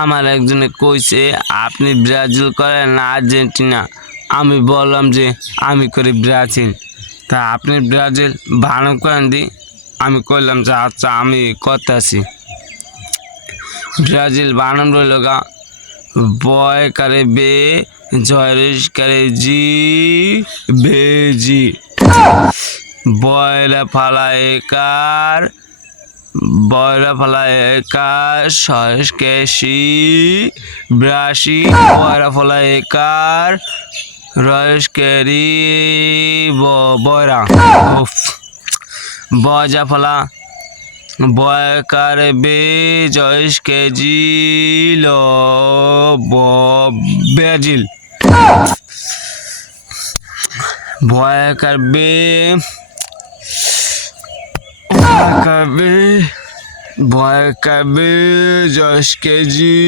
আমার একজনে কইছে আপনি ব্রাজিল করেন না আর্জেন্টিনা। আমি বললাম যে আমি করি ব্রাজিল। তা আপনি ব্রাজিল বানান করেন দি। আমি কইলাম যে আচ্ছা আমি করতেছি। ব্রাজিল বানান রইল গা বয় করে বে, জয়রেশ করে জি, বেজি। বয়রা ফালা একার, বয়রা ফালা একার, সরেশ কেশি, ব্রাশি, বয়রা ফালা একার, রয়েশ কেরি, বয়রা। বয়জা ফালা বয়কার বে, জয়েশ কেজি, ল ব্রাজিল। বয়কার বে, বয়কার বে, জয়েশ কেজি।